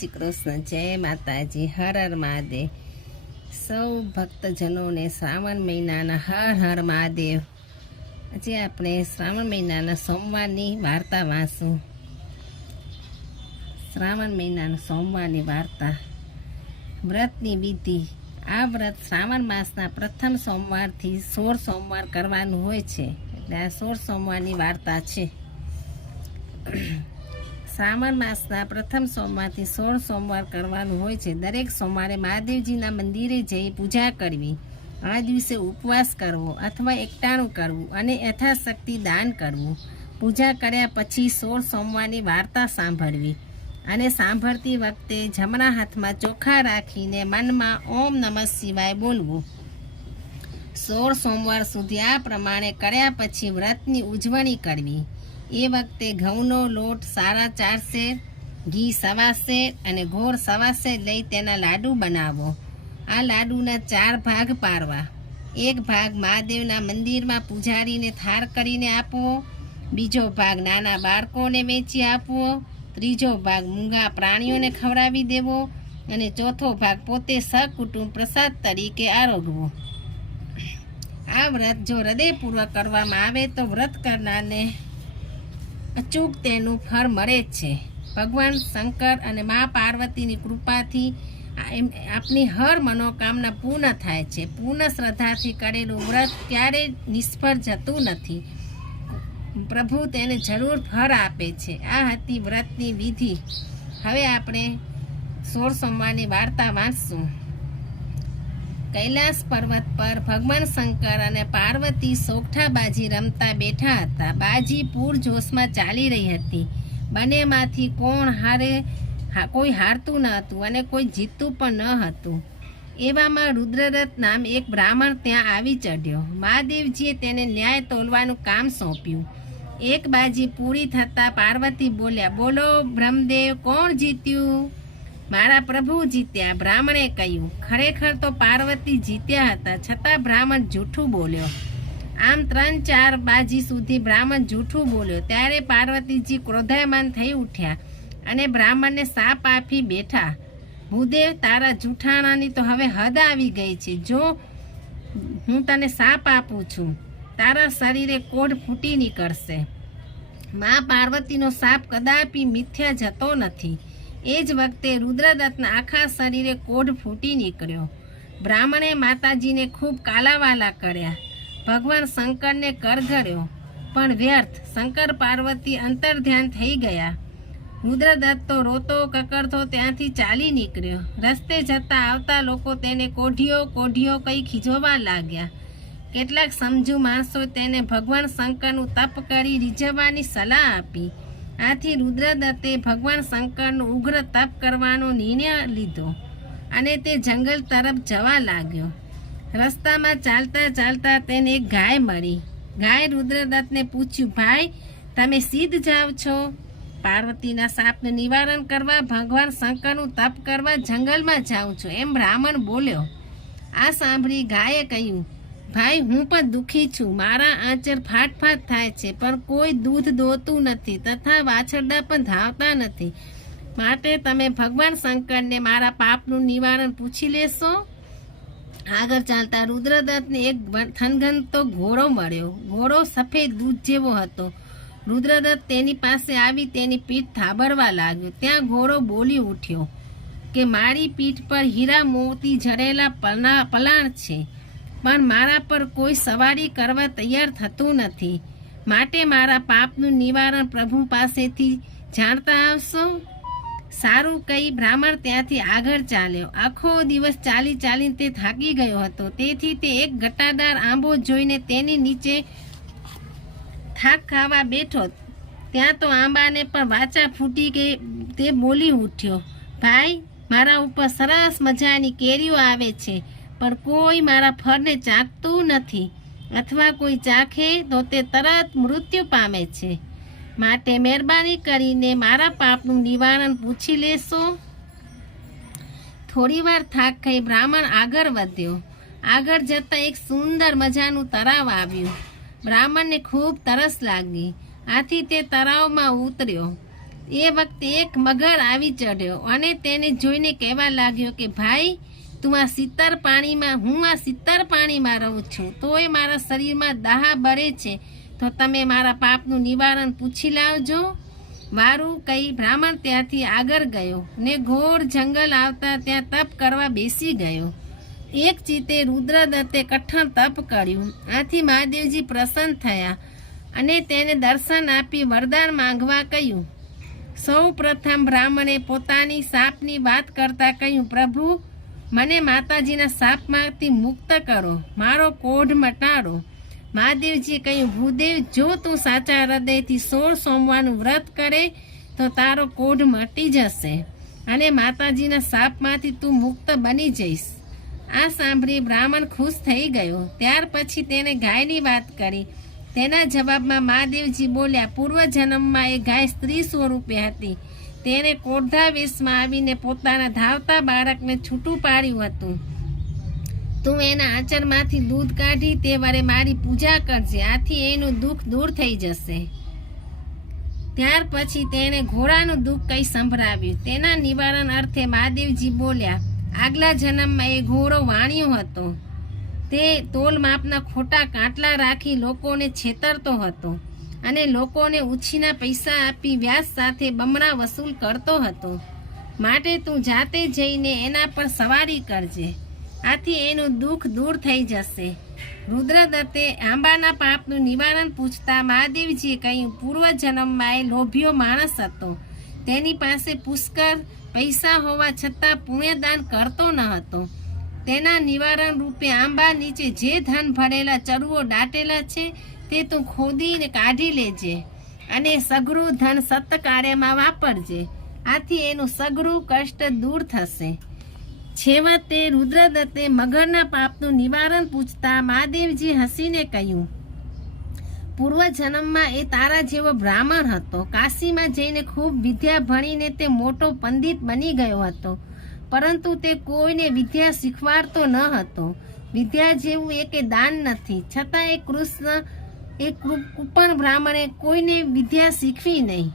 શ્રી કૃષ્ણ, જય માતાજી, હર હર મહાદેવ. સૌ ભક્તજનોને શ્રાવણ મહિનાના હર હર મહાદેવ. આજે આપણે શ્રાવણ મહિનાના સોમવારની વાર્તા વાંચશું. શ્રાવણ મહિનાના સોમવારની વાર્તા. વ્રતની વિધિ. આ વ્રત શ્રાવણ માસના પ્રથમ સોમવારથી 16 સોમવાર કરવાનું હોય છે. એટલે આ 16 સોમવારની વાર્તા છે. શ્રાવણ માસના પ્રથમ સોમવારથી 16 સોમવાર કરવાનું હોય છે. દરેક સોમવારે મહાદેવજીના મંદિરે જઈ પૂજા કરવી. આ દિવસે ઉપવાસ કરવો અથવા એકટાણું કરવું અને યથાશક્તિ દાન કરવું. પૂજા કર્યા પછી 16 સોમવારની વાર્તા સાંભળવી અને સાંભળતી વખતે જમણા હાથમાં ચોખા રાખીને મનમાં ઓમ નમઃ શિવાય બોલવું. 16 સોમવાર સુધી આ પ્રમાણે કર્યા પછી વ્રતની ઉજવણી કરવી. એ વખતે ઘઉંનો લોટ સારા 4 શેર, ઘી 1.25 શેર અને ગોળ 1.25 શેર લઈ તેના લાડુ બનાવો. આ લાડુના 4 ભાગ પાડવા. એક ભાગ મહાદેવના મંદિરમાં પૂજારીને થાળ કરીને આપવો, બીજો ભાગ નાના બાળકોને વેચી આપવો, ત્રીજો ભાગ મૂંગા પ્રાણીઓને ખવડાવી દેવો અને ચોથો ભાગ પોતે સકુટુંબ પ્રસાદ તરીકે આરોગવો. આ વ્રત જો હૃદયપૂર્વક કરવામાં આવે તો વ્રત કરનારને અચૂક તેનું ફળ મળે જ છે. ભગવાન શંકર અને મા પાર્વતીની કૃપાથી આપની હર મનોકામના પૂર્ણ થાય છે. પૂર્ણ શ્રદ્ધાથી કરેલું વ્રત ક્યારેય નિષ્ફળ જતું નથી. પ્રભુ તેને જરૂર ફળ આપે છે. આ હતી વ્રતની વિધિ. હવે આપણે 16 સોમવારની વાર્તા વાંચશું. કૈલાસ પર્વત પર ભગવાન શંકર અને પાર્વતી સોગઠાબાજી રમતા બેઠા હતા. બાજી પૂરજોશમાં ચાલી રહી હતી. બંનેમાંથી કોઈ હારતું ન હતું અને કોઈ જીતતું પણ ન હતું. એવામાં રુદ્રદત્ત નામ એક બ્રાહ્મણ ત્યાં આવી ચઢ્યો. મહાદેવજીએ તેને ન્યાય તોલવાનું કામ સોંપ્યું. એક બાજી પૂરી થતાં પાર્વતી બોલ્યા, બોલો બ્રહ્મદેવ, કોણ જીત્યું? મારા પ્રભુ જીત્યા, બ્રાહ્મણે કહ્યું. ખરેખર તો પાર્વતી જીત્યા હતા, છતાં બ્રાહ્મણ જૂઠું બોલ્યો. આમ 3-4 બાજી સુધી બ્રાહ્મણ જૂઠું બોલ્યો. ત્યારે પાર્વતીજી ક્રોધાયમાન થઈ ઉઠ્યા અને બ્રાહ્મણને શાપ આપી બેઠા. ભૂદેવ, તારા જૂઠાણાની તો હવે હદ આવી ગઈ છે. જો હું તને શાપ આપું છું, તારા શરીરે કોઢ ફૂટી નીકળશે. મા પાર્વતીનો શાપ કદાપી મિથ્યા જતો નથી. એ જ વખતે રુદ્રદત્તના આખા શરીરે કોઢ ફૂટી નીકળ્યો. બ્રાહ્મણે માતાજીને ખૂબ કાલાવાલા કર્યા. ભગવાન શંકરને કરગર્યો, પણ વ્યર્થ. શંકર પાર્વતી અંતર્ધ્યાન થઈ ગયા. રુદ્રદત્ત તો રોતો કકડતો ત્યાંથી ચાલી નીકળ્યો. રસ્તે જતા આવતા લોકો તેને કોઢિયો કોઢિયો કંઈ ખીજવવા લાગ્યા. કેટલાક સમજુ માણસો તેને ભગવાન શંકરનું તપ કરી રીઝવવાની સલાહ આપી. આથી રુદ્રદત્તે ભગવાન શંકરનું ઉગ્ર તપ કરવાનો નિર્ણય લીધો અને તે જંગલ તરફ જવા લાગ્યો. રસ્તામાં ચાલતા ચાલતા તેને એક ગાય મળી. ગાય રુદ્રદત્તને પૂછ્યું, ભાઈ, તમે સિદ્ધ જાઓ છો? પાર્વતીના શાપનું નિવારણ કરવા, ભગવાન શંકરનું તપ કરવા જંગલમાં જાઉં છું, એમ બ્રાહ્મણ બોલ્યો. આ સાંભળી ગાયે કહ્યું, ભાઈ, હું પણ દુઃખી છું. મારા આંચર ફાટ થાય છે, પણ કોઈ દૂધ દોતું નથી તથા વાછરડા પણ ધાવતા નથી. માટે તમે ભગવાન શંકરને મારા પાપનું નિવારણ પૂછી લેશો? આગળ ચાલતા રુદ્રદત્તને એક થનગનતો ઘોડો મળ્યો. ઘોડો સફેદ દૂધ જેવો હતો. રુદ્રદત્ત તેની પાસે આવી તેની પીઠ થાબડવા લાગ્યો. ત્યાં ઘોડો બોલી ઉઠ્યો કે મારી પીઠ પર હીરા મોતી જડેલા પલાણ છે, પણ મારા પર કોઈ સવારી કરવા તૈયાર થતું નથી. માટે મારા પાપનું નિવારણ પ્રભુ પાસેથી જાણતા આવશો? સારું કહી બ્રાહ્મણ ત્યાંથી આગળ ચાલ્યો. આખો દિવસ ચાલીને તે થાકી ગયો હતો. તેથી તે એક ઘટાદાર આંબો જોઈને તેની નીચે થાક ખાવા બેઠો. ત્યાં તો આંબાને પણ વાચા ફૂટી ગઈ. તે બોલી ઉઠ્યો, ભાઈ, મારા ઉપર સરસ મજાની કેરીઓ આવે છે, પણ કોઈ મારા ફળને ચાખતું નથી, અથવા કોઈ ચાખે તો તે તરત મૃત્યુ પામે છે. માટે મહેરબાની કરીને મારા પાપનું નિવારણ પૂછી લેશો? થોડીવાર થાક ખાઈ બ્રાહ્મણ આગળ વધ્યો. આગળ જતાં એક સુંદર મજાનું તળાવ આવ્યું. બ્રાહ્મણને ખૂબ તરસ લાગી. આથી તે તળાવમાં ઉતર્યો. એ વખતે એક મગર આવી ચઢ્યો અને તેને જોઈને કહેવા લાગ્યો કે ભાઈ, તું આ શીતળ પાણીમાં, હું આ શીતળ પાણીમાં રહું છું, તોય મારા શરીરમાં દાહ બળે છે, તો તમે મારા પાપનું નિવારણ પૂછી લાવજો. વારું કહી બ્રાહ્મણ ત્યાંથી આગળ ગયો ને ઘોર જંગલ આવતા ત્યાં તપ કરવા બેસી ગયો. એક ચિત્તે રુદ્રદત્તે કઠણ તપ કર્યું. આથી મહાદેવજી પ્રસન્ન થયા અને તેને દર્શન આપી વરદાન માંગવા કહ્યું. સૌ પ્રથમ બ્રાહ્મણે પોતાની શાપની વાત કરતા કહ્યું, પ્રભુ, મને માતાજીના શાપમાંથી મુક્ત કરો, મારો કોઢ મટાડો. મહાદેવજીએ કહ્યું, ભૂદેવ, જો તું સાચા હૃદયથી 16 સોમવારનું વ્રત કરે તો તારો કોઢ મટી જશે અને માતાજીના શાપમાંથી તું મુક્ત બની જઈશ. આ સાંભળી બ્રાહ્મણ ખુશ થઈ ગયો. ત્યાર પછી તેને ગાયની વાત કરી. તેના જવાબમાં મહાદેવજી બોલ્યા, પૂર્વજન્મમાં એ ગાય સ્ત્રી સ્વરૂપે હતી. તેને કોઢાવેશમાં આવીને પોતાના ધાવતા બાળકને છૂટું પાડ્યું હતું. તું એના આંચળમાંથી દૂધ કાઢી તે વડે મારી પૂજા કરજે, આથી એનું દુઃખ દૂર થઈ જશે. ત્યાર પછી તેણે ઘોડાનું દુઃખ કંઈ સંભળાવ્યું. તેના નિવારણ અર્થે મહાદેવજી બોલ્યા, આગલા જન્મમાં એ ઘોડો વાણિયો હતો. તે તોલ માપના ખોટા કાંટલા રાખી લોકોને છેતરતો હતો અને લોકોને ઉછીના પૈસા આપી વ્યાજ સાથે બમણા વસૂલ કરતો હતો. માટે તું જાતે જઈને એના પર સવારી કરજે, આથી એનું દુઃખ દૂર થઈ જશે. રુદ્રદત્તે આંબાના પાપનું નિવારણ પૂછતા મહાદેવજીએ કહ્યું, પૂર્વજન્મમાં એ લોભિયો માણસ હતો. તેની પાસે પુષ્કળ પૈસા હોવા છતાં પુણ્યદાન કરતો ન હતો. તેના નિવારણ રૂપે આંબા નીચે જે ધન ભરેલા ચરુઓ દાટેલા છે તે તું ખોદીને કાઢી લેજે અને સઘળું ધન સત્કાર્યમાં વાપરજે, આથી એનું સઘળું કષ્ટ દૂર થશે. છેવટે રુદ્રદત્તે મગરના પાપનું નિવારણ પૂછતા મહાદેવજી હસીને કહ્યું, પૂર્વજન્મમાં એ તારા જેવો બ્રાહ્મણ હતો. કાશીમાં જઈને ખૂબ વિદ્યા ભણીને તે મોટો પંડિત બની ગયો હતો, પરંતુ તે કોઈને વિદ્યા શીખવાડતો ન હતો. વિદ્યા જેવું એકે દાન નથી, છતાં એ કૃપણ બ્રાહ્મણે કોઈને વિદ્યા શીખવી નહીં.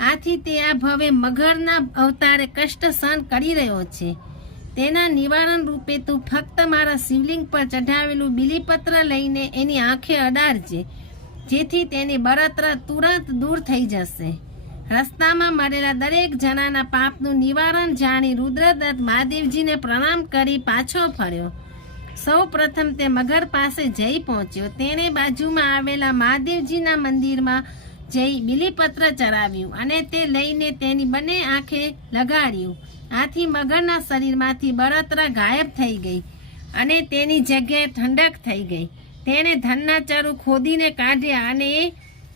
આથી તે આ ભવે મગરના અવતારે કષ્ટ સહન કરી રહ્યો છે. તેના નિવારણ રૂપે તું ફક્ત મારા શિવલિંગ પર ચઢાવેલું બીલીપત્ર લઈને એની આંખે અડાડજે, જેથી તેની બળતરા તુરંત દૂર થઈ જશે. રસ્તામાં મળેલા દરેક જણાના પાપનું નિવારણ જાણી રુદ્રદત્ત મહાદેવજીને પ્રણામ કરી પાછો ફર્યો. સૌ પ્રથમ તે મગર પાસે જઈ પહોંચ્યો. તેણે બાજુમાં આવેલા મહાદેવજીના મંદિરમાં જઈ બીલીપત્ર ચડાવ્યું અને તે લઈને તેની બંને આંખે લગાડ્યું. આથી મગરના શરીરમાંથી બળતરા ગાયબ થઈ ગઈ અને તેની જગ્યાએ ઠંડક થઈ ગઈ. તેણે ધનના ચરુ ખોદીને કાઢ્યા અને એ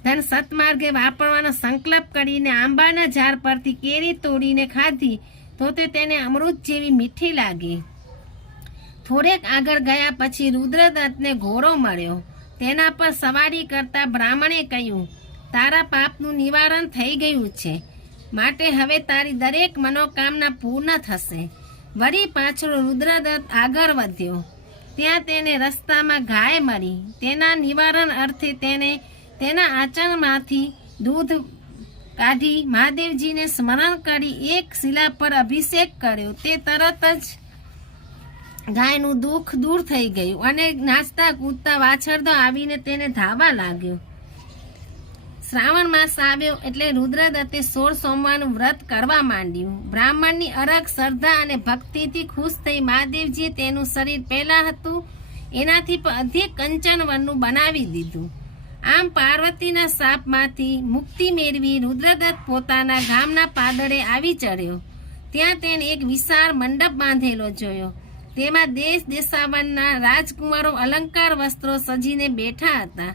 ધન સત્માર્ગે વાપરવાનો સંકલ્પ કરીને આંબાના ઝાડ પરથી કેરી તોડીને ખાધી તો તે તેને અમૃત જેવી મીઠી લાગી. થોડેક આગળ ગયા પછી રુદ્રદત્તને ઘોડો મળ્યો. તેના પર સવારી કરતા બ્રાહ્મણે કહ્યું, તારા પાપનું નિવારણ થઈ ગયું છે, માટે હવે તારી દરેક મનોકામના પૂર્ણ થશે. વળી પાછળ રુદ્રદત્ત આગળ વધ્યો. ત્યાં તેને રસ્તામાં ગાય મળી. તેના નિવારણ અર્થે તેને તેના આચરણમાંથી દૂધ કાઢી મહાદેવજીને સ્મરણ કરી એક શિલા પર અભિષેક કર્યો. તે તરત જ ગાયનું દુઃખ દૂર થઈ ગયું અને નાચતા કૂદતા વાછરડો આવીને તેને ધાવા લાગ્યો. શ્રાવણ માસ આવ્યો એટલે રુદ્રદત્તે 16 સોમવારનું વ્રત કરવા માંડ્યું. બ્રાહ્મણની અરગ શ્રદ્ધા અને ભક્તિથી ખુશ થઈ મહાદેવજીએ તેનું શરીર પહેલા હતું એનાથી પણ અધિક કંચનવર્ણનું બનાવી દીધું. આમ પાર્વતીના શાપમાંથી મુક્તિ મેળવી રુદ્રદત્ત પોતાના ગામના પાદરે આવી ચડ્યો. ત્યાં તેણે એક વિશાળ મંડપ બાંધેલો જોયો. તેમાં દેશ દેશાવરના રાજકુમારો અલંકાર વસ્ત્રો સજીને બેઠા હતા.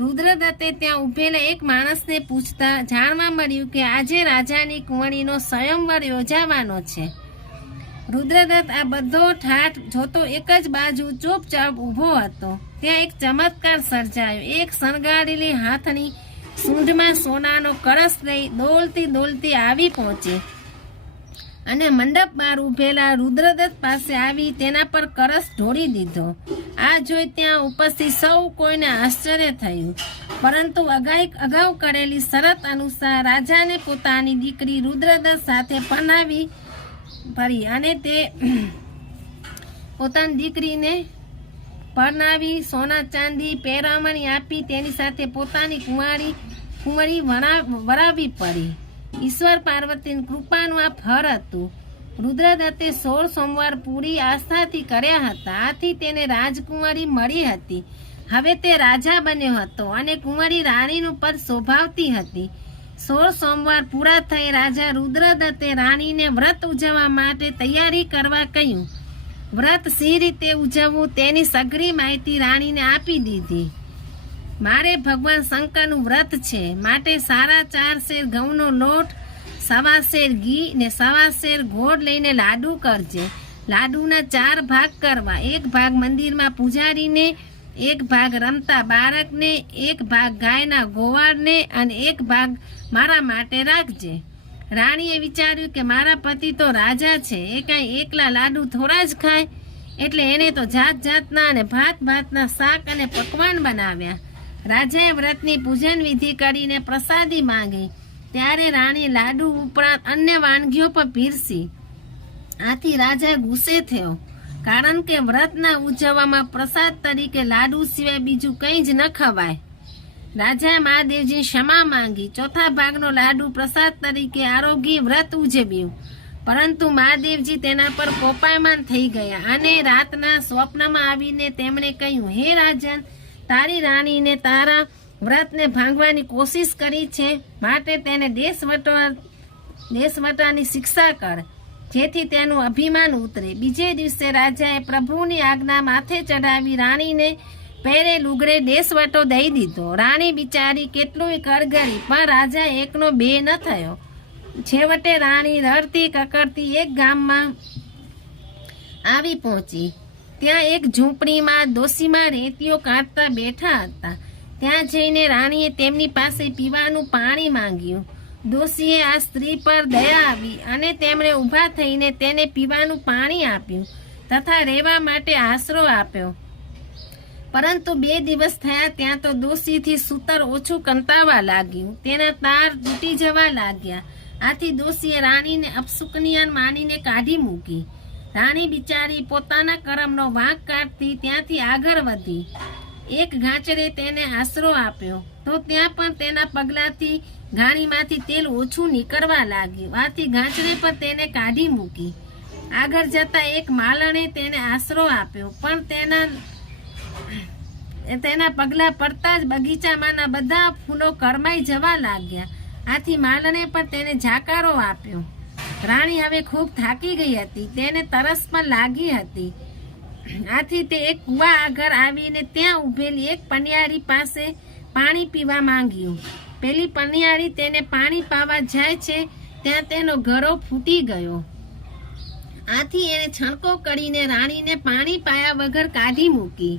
રુદ્રદત્તે ત્યાં ઊભેલા એક માણસને પૂછતા જાણવા મળ્યું કે આજે રાજાની કુંવરીનો સ્વયંવર યોજાવાનો છે. રુદ્રદત્ત આ બધો ઠાઠ જોતો એક જ બાજુ ચૂપચાપ ઊભો હતો. ત્યાં એક ચમત્કાર સર્જાયો. એક શણગારેલી હાથની સૂંઢમાં સોનાનો કળશ લઈ દોલતી દોલતી આવી પહોંચી. અને મંડપ બહાર ઉભેલા રુદ્રદત્ત પાસે આવી તેના પર કરસ ઢોળી દીધો. આ જોઈ ત્યાં ઉપસ્થિત સૌ કોઈને આશ્ચર્ય થયું, પરંતુ અગાઉ કરેલી શરત અનુસાર રાજાને પોતાની દીકરી રુદ્રદત્ત સાથે પરણાવી પડી અને તે પોતાની દીકરીને પરણાવી સોના ચાંદી પહેરામણી આપી તેની સાથે પોતાની કુંવરી વરાવી પડી. ઈશ્વર પાર્વતીની કૃપાનું આ ફળ હતું. રુદ્રદત્તે 16 સોમવાર પૂરી આસ્થાથી કર્યા હતા. આથી તેને રાજકુંવરી મળી હતી. હવે તે રાજા બન્યો હતો અને કુંવરી રાણીનું પદ શોભાવતી હતી. 16 સોમવાર પૂરા થઈ રાજા રુદ્રદત્તે રાણીને વ્રત ઉજવવા માટે તૈયારી કરવા કહ્યું. વ્રત સી રીતે ઉજવવું તેની સઘળી માહિતી રાણીને આપી દીધી. મારે ભગવાન શંકરનું વ્રત છે, માટે સારા 4 શેર ઘઉંનો લોટ, 1.25 શેર ઘી ને 1.25 શેર ગોળ લઈને લાડુ કરજે. લાડુના 4 ભાગ કરવા, 1 ભાગ મંદિરમાં પૂજારીને, 1 ભાગ રમતા બાળકને, 1 ભાગ ગાયના ગોવાળને અને 1 ભાગ મારા માટે રાખજે. રાણીએ વિચાર્યું કે મારા પતિ તો રાજા છે, એ કાંઈ એકલા લાડુ થોડા જ ખાય, એટલે એને તો જાત જાતના અને ભાત ભાતના શાક અને પકવાન બનાવ્યા. રાજાએ વ્રતની પૂજન વિધિ કરીને પ્રસાદી માંગી ત્યારે રાણી લાડુ ઉપરાંત અન્ય વાનગીઓ પણ પીરસી. આથી રાજા ગુસ્સે થયો, કારણ કે વ્રતના ઉજવવામાં પ્રસાદ તરીકે લાડુ સિવાય બીજું કંઈ જ ન ખવાય. રાજાએ મહાદેવજીની ક્ષમા માંગી. 4થા ભાગનો લાડુ પ્રસાદ તરીકે આરોગી વ્રત ઉજવ્યું, પરંતુ મહાદેવજી તેના પર કોપાયમાન થઈ ગયા અને રાતના સ્વપ્નમાં આવીને તેમણે કહ્યું, હે રાજન, તારી રાણીને તારા વ્રતને ભાંગવાની કોશિશ કરી છે, માટે તેને દેશવટાની શિક્ષા કર, જેથી તેનું અભિમાન ઉતરે. બીજે દિવસે રાજાએ પ્રભુની આજ્ઞા માથે ચડાવી રાણીને પહેરે લુગડે દેશવટો દઈ દીધો. રાણી બિચારી કેટલું કરગરી, પણ રાજા એકનો બે ન થયો. છેવટે રાણી રડતી કકડતી એક ગામમાં આવી પહોંચી. ત્યાં એક ઝૂંપડીમાં ડોશીમાં રેતીઓ કાઢતા બેઠા હતા. ત્યાં જઈને રાણીએ તેમની પાસે પીવાનું પાણી માંગ્યું. ડોશીએ આ સ્ત્રી પર દયા આવી અને તેમણે ઊભા થઈને તેને પીવાનું પાણી આપ્યું તથા રહેવા માટે આશરો આપ્યો. પરંતુ 2 દિવસ થયા ત્યાં તો ડોશીથી સૂતર ઓછું કંટાવા લાગ્યું, તેના તાર તૂટી જવા લાગ્યા. આથી ડોશીએ રાણીને અપશુકનિય માનીને કાઢી મૂકી. રાણી બિચારી પોતાના કર્મનો વાંક કાઢતી ત્યાંથી આગળ વધી. એક ગાંચડે તેને આશરો આપ્યો તો ત્યાં પણ તેના પગલાથી ઘાણીમાંથી તેલ ઓછું નીકળવા લાગ્યું. આથી ગાંચડે પર તેને કાઢી મૂકી. આગળ જતા એક માલણે તેને આશરો આપ્યો, પણ તેના પગલા પડતા જ બગીચામાંના બધા ફૂલો કરમાઈ જવા લાગ્યા. આથી માલણે પણ તેને જાકારો આપ્યો. રાણી હવે ખૂબ થાકી ગઈ હતી, તેને તરસ પણ લાગી હતી. આથી તે એક કૂવા આગળ આવીને ત્યાં ઊભેલી એક પનિયારી પાસે પાણી પીવા માંગ્યું. પેલી પનિયારી તેને પાણી પાવા જાય છે ત્યાં તેનો ગળો ફૂટી ગયો. આથી એને છણકો કરીને રાણીને પાણી પાયા વગર કાઢી મૂકી.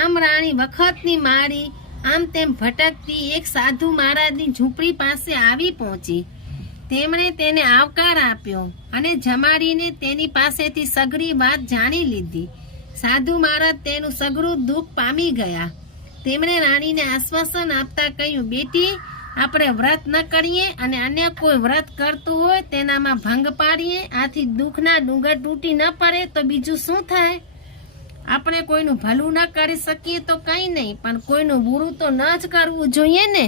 આમ રાણી વખતની મારી આમ તેમ ભટકતી એક સાધુ મહારાજની ઝૂંપડી પાસે આવી પહોંચી. તેમણે તેને આવકાર આપ્યો અને જમાડીને તેની પાસેથી સઘળી વાત જાણી લીધી. સાધુ મહારાજ તેનું સઘળું દુઃખ પામી ગયા. તેમણે રાણીને આશ્વાસન આપતા કહ્યું, બેટી, આપણે વ્રત ન કરીએ અને અન્ય કોઈ વ્રત કરતું હોય તેનામાં ભંગ પાડીએ. આથી દુઃખના ડુંગર તૂટી ન પડે તો બીજું શું થાય? આપણે કોઈનું ભલું ન કરી શકીએ તો કંઈ નહીં, પણ કોઈનું બુરું તો ન જ કરવું જોઈએ ને.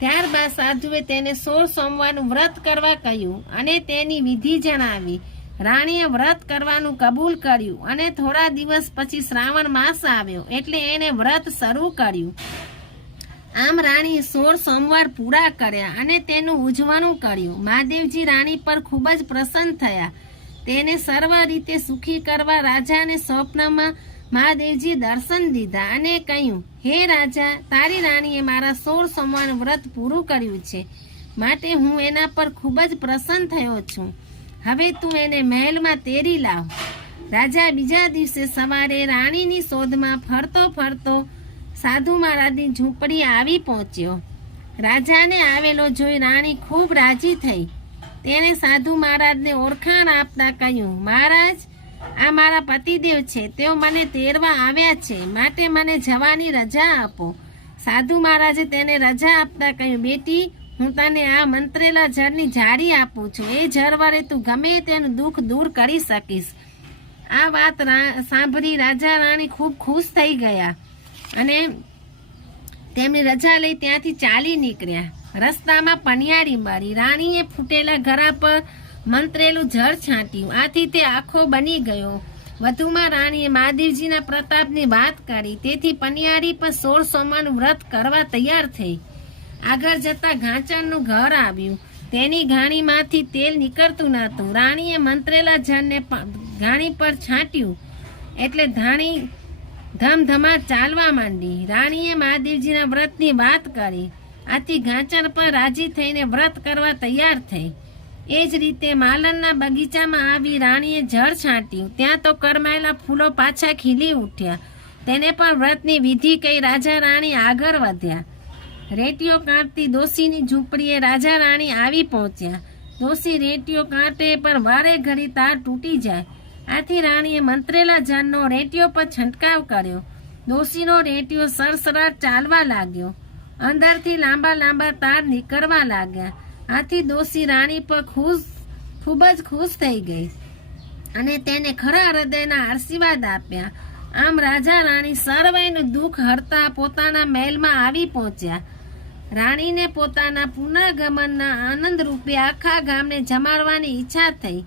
ત્યારબાદ સાધુએ તેને 16 સોમવારનું વ્રત કરવા કહ્યું અને તેની વિધિ જણાવી. રાણીએ વ્રત કરવાનું કબૂલ કર્યું અને થોડા દિવસ પછી શ્રાવણ માસ આવ્યો એટલે એને વ્રત શરૂ કર્યું. આમ રાણીએ 16 સોમવાર પૂરા કર્યા અને તેનું ઉજવણું કર્યું. મહાદેવજી રાણી પર ખૂબ જ પ્રસન્ન થયા. તેને સર્વ રીતે સુખી કરવા રાજાને સ્વપ્નમાં મહાદેવજી દર્શન દીધા અને કહ્યું, હે રાજા, તારી રાણીએ મારા 16 સોમવારનું વ્રત પૂરું કર્યું છે, માટે હું એના પર ખૂબ જ પ્રસન્ન થયો છું. હવે તું એને મહેલમાં તેડી લાવ. રાજા બીજા દિવસે સવારે રાણીની શોધમાં ફરતો ફરતો સાધુ મહારાજની ઝૂંપડી આવી પહોંચ્યો. રાજાને આવેલો જોઈ રાણી ખૂબ રાજી થઈ. તેણે સાધુ મહારાજને ઓળખાણ આપતા કહ્યું, મહારાજ, આ મારા પતિદેવ છે. તેઓ મને તેડવા આવ્યા છે, માટે મને જવાની રજા આપો. સાધુ મહારાજે તેને રજા આપતા કહ્યું, બેટી, હું તને આ મંત્રેલા જળની જાળી આપું છું. એ જળ વડે તું ગમે તેનું દુઃખ દૂર કરી શકીશ. આ વાત સાંભળી રાજા રાણી ખૂબ ખુશ થઈ ગયા અને તેમની રજા લઈ ત્યાંથી ચાલી નીકળ્યા. રસ્તામાં પનિયાળી મળી. રાણીએ ફૂટેલા ઘડા પર મંત્રેલું જળ છાંટ્યું. આથી તે આખો બની ગયો. વધુમાં રાણીએ મહાદેવજીના પ્રતાપની વાત કરી. તેથી પનિયાળી પર 16 સોમવારનું વ્રત કરવા તૈયાર થઈ. આગળ જતા ઘાંચરનું ઘર આવ્યું. તેની ઘાણીમાંથી તેલ નીકળતું નહોતું. રાણીએ મંત્રેલા જળને ઘાણી પર છાંટ્યું એટલે ધાણી ધમધમાટ ચાલવા માંડી. રાણીએ મહાદેવજીના વ્રતની વાત કરી. આથી ઘાંચર પર રાજી થઈને વ્રત કરવા તૈયાર થઈ. એ જ રીતે માલણના બગીચામાં આવી રાણીએ જળ છાંટ્યું. ત્યાં તો કરમાયેલા ફૂલો પાછા ખીલી ઉઠ્યા. તેને પણ વ્રતની વિધિ કહી રાજા રાણી આગળ વધ્યા. રેટીઓ કાંટતી ડોશીની ઝૂંપડીએ રાજા રાણી આવી પહોંચ્યા. ડોશી રેટીઓ કાંટે પણ વારે ઘડી તાર તૂટી જાય. આથી રાણીએ મંત્રેલા જળનો રેટીઓ પર છંટકાવ કર્યો. ડોશીનો રેટીઓ સરસરાટ ચાલવા લાગ્યો. અંદરથી લાંબા લાંબા તાર નીકળવા લાગ્યા. આથી ડોશી રાણી પર ખૂબ જ ખુશ થઈ ગઈ અને તેને ખરા હૃદયના આશીર્વાદ આપ્યા. આમ રાજા રાણી સર્વેનું દુઃખ હરતા પોતાના મહેલમાં આવી પહોંચ્યા. રાણીને પોતાના પુનર્ગમનના આનંદ રૂપે આખા ગામને જમાડવાની ઈચ્છા થઈ.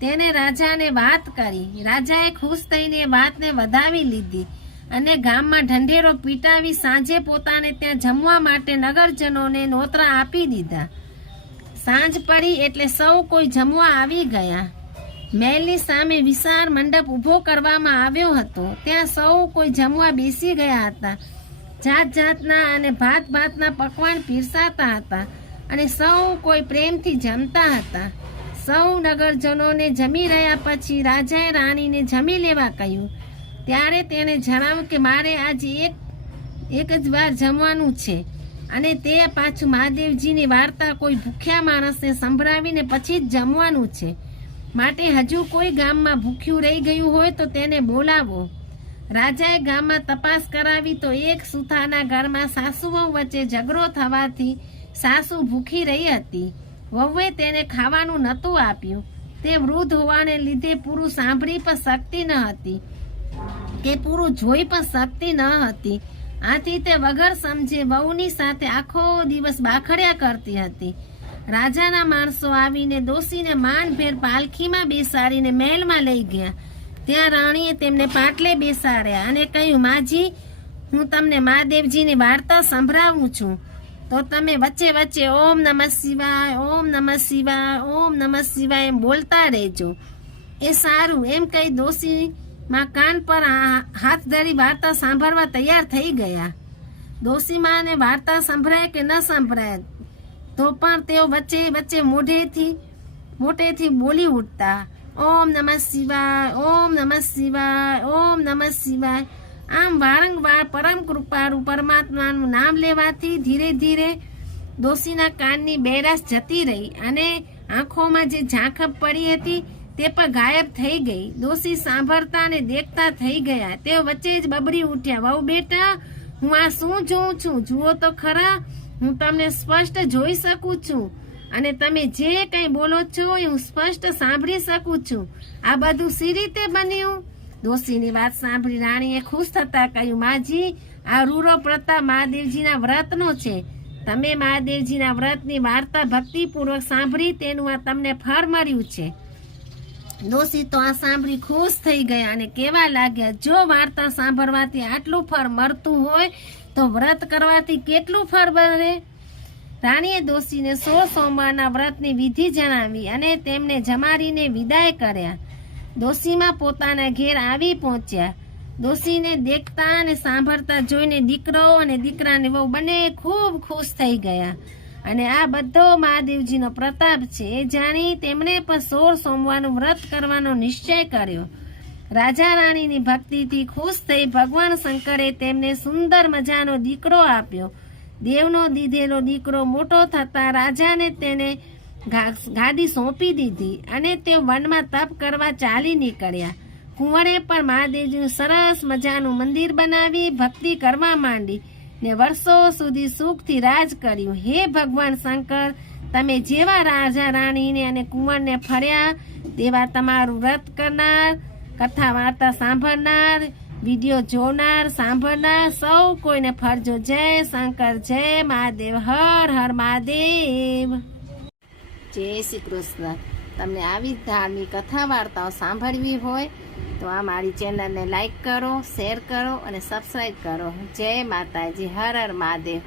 તેને રાજાને વાત કરી. રાજાએ ખુશ થઈને વાતને વધાવી લીધી અને ગામમાં ઢંઢેરો પીટાવી સાંજે પોતાને ત્યાં જમવા માટે નગરજનોને નોતરા આપી દીધા. સાંજ પડી એટલે સૌ કોઈ જમવા આવી ગયા. મહેલની સામે વિશાળ મંડપ ઊભો કરવામાં આવ્યો હતો. ત્યાં સૌ કોઈ જમવા બેસી ગયા હતા. જાત જાતના અને ભાત ભાતના પકવાન પીરસાતા હતા અને સૌ કોઈ પ્રેમથી જમતા હતા. સૌ નગરજનોને જમી રહ્યા પછી રાજાએ રાણીને જમી લેવા કહ્યું. ત્યારે તેણે જણાવ્યું કે મારે આજે એક જ વાર જમવાનું છે અને તે પાછું મહાદેવજીની વાર્તા કોઈ ભૂખ્યા માણસને સંભળાવીને પછી જ જમવાનું છે. માટે હજુ કોઈ ગામમાં ભૂખ્યું રહી ગયું હોય તો તેને બોલાવો. રાજાએ ગામમાં તપાસ કરાવી તો એક સુથારના ઘરમાં સાસુઓ વચ્ચે ઝઘડો થવાથી સાસુ ભૂખી રહી હતી. વહુએ તેને ખાવાનું નહોતું આપ્યું. તે વૃદ્ધ હોવાને લીધે પૂરું સાંભળી પણ શકતી ન હતી કે પૂરું જોઈ પણ શકતી ન હતી. આથી તે વગર સમજે વહુની સાથે આખો દિવસ બાખડ્યા કરતી હતી. રાજાના માણસો આવીને ડોશીને માનભેર પાલખીમાં બેસાડીને મહેલમાં લઈ ગયા. ત્યાં રાણીએ તેમને પાટલે બેસાડ્યા અને કહ્યું, માજી, હું તમને મહાદેવજીની વાર્તા સંભળાવું છું તો તમે વચ્ચે વચ્ચે ઓમ નમઃ શિવાય, ઓમ નમઃ શિવાય, ઓમ નમઃ શિવાય એમ બોલતા રહેજો. એ સારું એમ કહી ડોશીમાં કાન પર હાથ ધરી વાર્તા સાંભળવા તૈયાર થઈ ગયા. ડોશીમાને વાર્તા સંભળાય કે ન સંભળાય તો પણ તેઓ વચ્ચે વચ્ચે મોટેથી બોલી ઉઠતા, ઓમ નમઃ શિવાય, ઓમ નમઃ શિવાય, ઓમ નમઃ શિવાય. આમ વારંવાર પરમ કૃપાળુ પરમાત્માનું નામ લેવાથી ધીરે ધીરે ડોશીના કાનની બેરાશ જતી રહી અને આંખોમાં જે ઝાંખપ પડી હતી તે પણ ગાયબ થઈ ગઈ. ડોશી સાંભળતા અને દેખતા થઈ ગયા. તેઓ વચ્ચે જ બબડી ઉઠ્યા, વહુ બેટા, હું આ શું જોઉં છું? જુઓ તો ખરા, હું તમને સ્પષ્ટ જોઈ શકું છું અને તમે જે કંઈ બોલો છો એ હું સ્પષ્ટ સાંભળી શકું છું. આ બધું સી રીતે બન્યું? ડોશીની વાત સાંભળી રાણીએ ખુશ થતા કહ્યું, માજી, આ રૂરો પ્રતાપ મહાદેવજીના વ્રતનો છે. તમે મહાદેવજીના વ્રતની વાર્તા ભક્તિપૂર્વક સાંભળી તેનું આ તમને ફળ મળ્યું છે. ડોશી તો આ સાંભળી ખુશ થઈ ગયા અને કહેવા લાગ્યા, જો વાર્તા સાંભળવાથી આટલું ફળ મળતું હોય તો વ્રત કરવાથી કેટલું ફળ મળે? રાણીએ ડોશીને 16 સોમવારના વ્રતની વિધિ જણાવી અને તેમને જમાડીને વિદાય કર્યા. ડોશીમાં પોતાના ઘેર આવી પહોંચ્યા. ડોશીને દેખતા અને સાંભળતા જોઈને દીકરો અને દીકરાની વહુ બંને ખૂબ ખુશ થઈ ગયા અને આ બધો મહાદેવજીનો પ્રતાપ છે એ જાણી તેમણે પણ 16 સોમવારનું વ્રત કરવાનો નિશ્ચય કર્યો. રાજા રાણીની ભક્તિથી ખુશ થઈ ભગવાન શંકરે તેમને સુંદર મજાનો દીકરો આપ્યો. દેવનો દીધેલો દીકરો મોટો થતા રાજાને તેને ગાદી સોંપી દીધી અને તેઓ વનમાં તપ કરવા ચાલી નીકળ્યા. કુંવરે પણ મહાદેવજીનું સરસ મજાનું મંદિર બનાવી ભક્તિ કરવા માંડી ને વર્ષો સુધી સુખથી રાજ કર્યું. હે ભગવાન શંકર, તમે જેવા રાજા રાણીને અને કુંવરને ફર્યા તેવા તમારું વ્રત કરનાર, કથા વાર્તા સાંભળનાર, વિડીયો જોનાર સાંભળનાર સૌ કોઈને ફરજો. જય શંકર, જય મહાદેવ, હર હર મહાદેવ. જય શ્રી કૃષ્ણ. તમને આવી ધાર્મિક કથા વાર્તાઓ સાંભળવી હોય તો આ મારી ચેનલને લાઈક કરો, શેર કરો અને સબસ્ક્રાઈબ કરો. જય માતાજી, હર હર મહાદેવ.